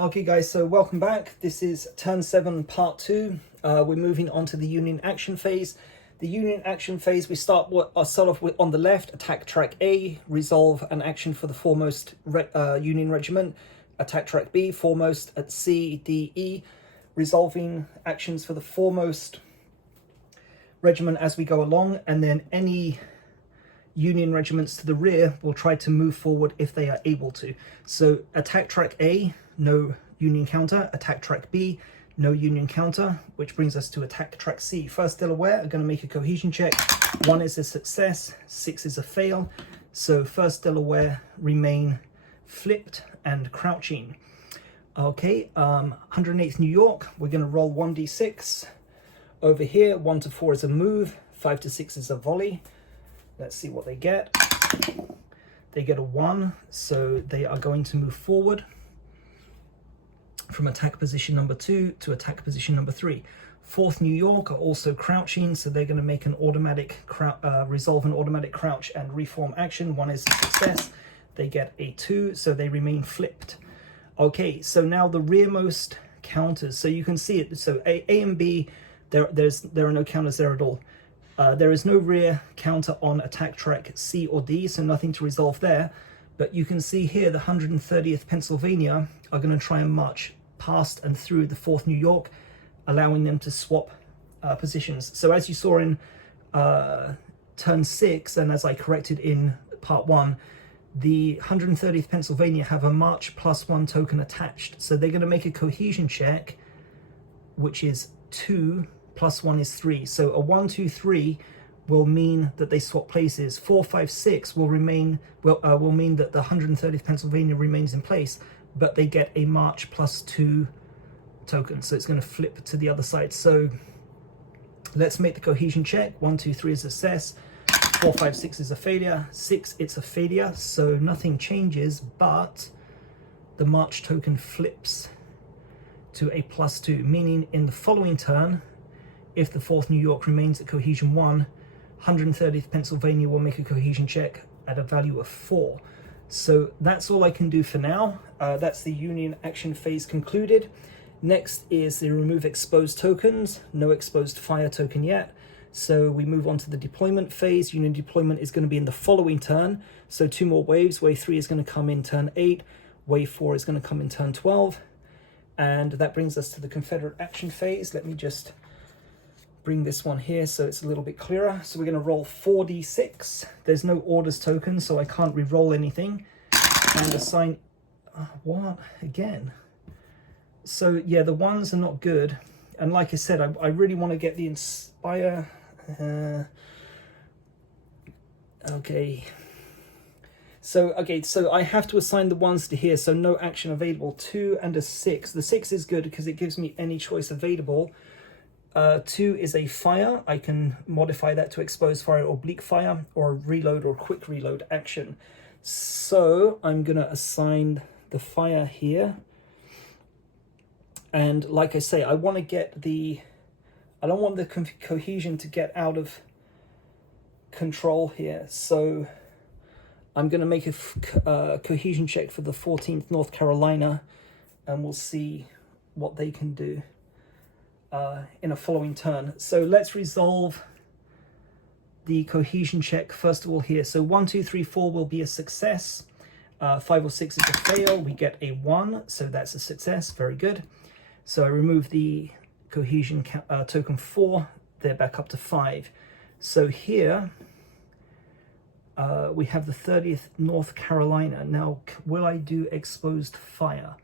Okay guys, so welcome back. This is turn 7 part 2. We're moving on to the Union action phase. The Union action phase, we start off with on the left, attack track A, resolve an action for the foremost Union regiment. Attack track B, foremost at C, D, E, resolving actions for the foremost regiment as we go along, and then any Union regiments to the rear will try to move forward if they are able to. So attack track A, no Union counter. Attack track B, no Union counter, which brings us to attack track C. First Delaware are going to make a cohesion check. 1 is a success, 6 is a fail. So first Delaware remain flipped and crouching. Okay, 108th New York, we're going to roll 1d6. Over here, 1 to 4 is a move, 5 to 6 is a volley. Let's see what they get. They get a 1, so they are going to move forward from attack position number 2 to attack position number 3. 4th New York are also crouching, so they're going to make an automatic resolve an automatic crouch and reform action. 1 is a success. They get a 2, so they remain flipped. Okay, so now the rearmost counters. So you can see it. So A and B, there are no counters there at all. There is no rear counter on attack track C or D, so nothing to resolve there. But you can see here the 130th Pennsylvania are going to try and march past and through the 4th New York, allowing them to swap positions. So as you saw in turn 6, and as I corrected in part 1, the 130th Pennsylvania have a March +1 token attached. So they're going to make a cohesion check, which is 2 + 1 is 3. So a 1, 2, 3 will mean that they swap places. 4, 5, 6 will mean that the 130th Pennsylvania remains in place, but they get a March +2 token. So it's going to flip to the other side. So let's make the cohesion check. 1, 2, 3 is a success. 4, 5, 6 is a failure. 6, it's a failure. So nothing changes, but the March token flips to a +2, meaning in the following turn, if the 4th New York remains at cohesion 1, 130th Pennsylvania will make a cohesion check at a value of 4. So that's all I can do for now. That's the Union action phase concluded. Next is the remove exposed tokens. No exposed fire token yet. So we move on to the deployment phase. Union deployment is going to be in the following turn. So 2 more waves. Wave 3 is going to come in turn 8. Wave 4 is going to come in turn 12. And that brings us to the Confederate action phase. Let me just bring this one here so it's a little bit clearer. So we're going to roll 4d6. There's no orders token, so I can't re-roll anything. And assign... what? Again? So yeah, the 1s are not good. And like I said, I really want to get the Inspire... okay. So I have to assign the 1s to here, so no action available. 2 and a 6. The 6 is good because it gives me any choice available. 2 is a fire. I can modify that to expose fire, oblique fire, or reload or quick reload action. So I'm going to assign the fire here. And like I say, I want to get the... I don't want the cohesion to get out of control here. So I'm going to make a cohesion check for the 14th North Carolina, and we'll see what they can do in a following turn. So let's resolve the cohesion check first of all here. So 1, 2, 3, 4 will be a success. 5 or 6 is a fail. We get a 1, so that's a success. Very good. So I remove the cohesion token 4. They're back up to 5. So here we have the 30th North Carolina. Now, will I do exposed fire?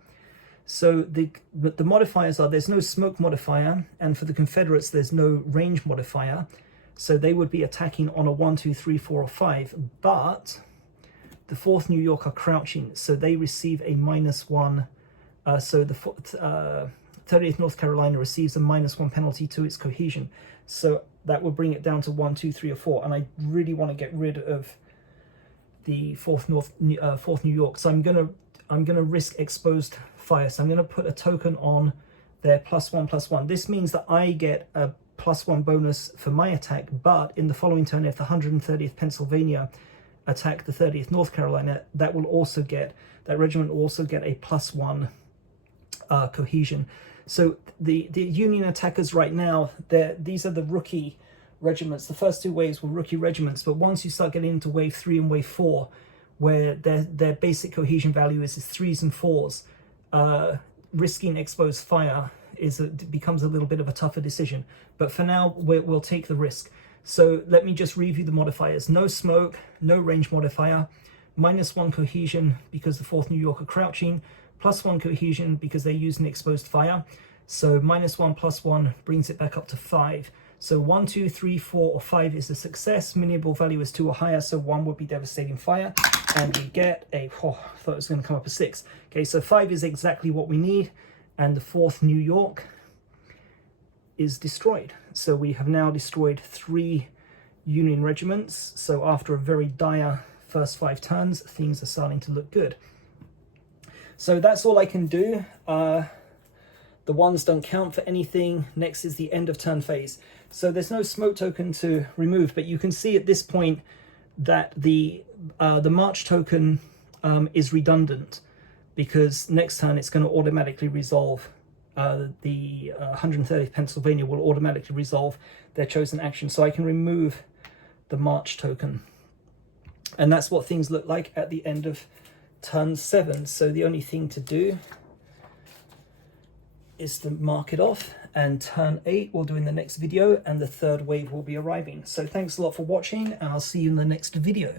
So the modifiers are, there's no smoke modifier, and for the Confederates there's no range modifier, so they would be attacking on a 1, 2, 3, 4, or 5, but the 4th New York are crouching, so they receive a -1. So the 30th North Carolina receives a -1 penalty to its cohesion, so that would bring it down to 1, 2, 3, or 4, and I really want to get rid of the 4th New York, so I'm gonna risk exposed fire. So I'm going to put a token on their +1/+1. This means that I get a +1 bonus for my attack, but in the following turn, if the 130th Pennsylvania attack the 30th North Carolina, that regiment will also get a +1 cohesion. So the Union attackers right now, these are the rookie regiments. The first two waves were rookie regiments, but once you start getting into wave 3 and wave 4, where their basic cohesion value is 3s and 4s, risking exposed fire becomes a little bit of a tougher decision. But for now, we'll take the risk. So let me just review the modifiers. No smoke, no range modifier, -1 cohesion because the 4th New York are crouching, +1 cohesion because they're using exposed fire. So -1 + 1 brings it back up to 5. So 1, 2, 3, 4, or 5 is a success. Minimal value is 2 or higher, so 1 would be devastating fire. And we get a, oh, I thought it was going to come up a 6. Okay, so 5 is exactly what we need. And the 4th New York is destroyed. So we have now destroyed 3 Union regiments. So after a very dire first 5 turns, things are starting to look good. So that's all I can do. The ones don't count for anything. Next is the end of turn phase. So there's no smoke token to remove, but you can see at this point that the march token is redundant, because next turn it's going to automatically resolve. The 130th Pennsylvania will automatically resolve their chosen action. So I can remove the march token. And that's what things look like at the end of turn 7. So the only thing to do is to mark it off, and turn 8 we'll do in the next video, and the 3rd wave will be arriving. So thanks a lot for watching, and I'll see you in the next video.